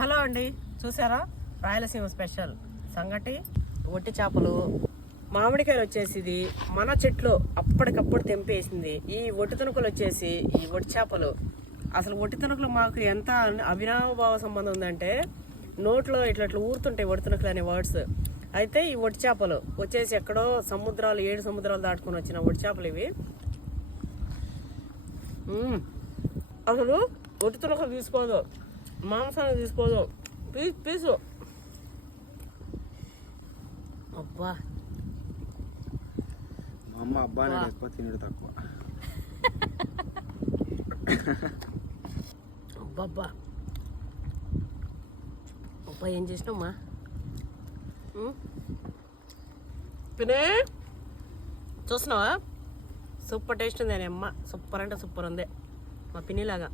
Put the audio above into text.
Hello అండి, చూసారా Rayalaseema special సంగటి ఒట్టి చేపలు. మామిడికాయలు వచ్చేసి ఇది మన చెట్లు అప్పటికప్పుడు తెంపేసింది. ఈ ఒట్టి తుణుకులు వచ్చేసి ఈ ఒట్టి చేపలు. అసలు ఒట్టి తుణుకులు మాకు ఎంత అవినాభావ సంబంధం ఉందంటే నోట్లో ఇట్లా ఊరుతుంటాయి ఒట్టి తుణుకులు అనే వర్డ్స్. అయితే ఈ ఒట్టి చేపలు వచ్చేసి ఎక్కడో సముద్రాలు 7 సముద్రాలు దాటుకొని వచ్చిన ఒట్టి చేపలు ఇవి. అసలు ఒట్టి తుణుకులు తీసుకోదు, మాంసాన్ని తీసుకోదు, పీసు. అబ్బా మా అమ్మ అబ్బాయి ఎక్కువ తినడు తక్కువ. అబ్బా అబ్బా ఏం చేసినామ్మా పినే, చూస్తున్నావా? సూపర్ టేస్ట్ ఉంది అని అమ్మ, సూపర్ అంటే సూపర్ ఉంది మా పిన్నిలాగా.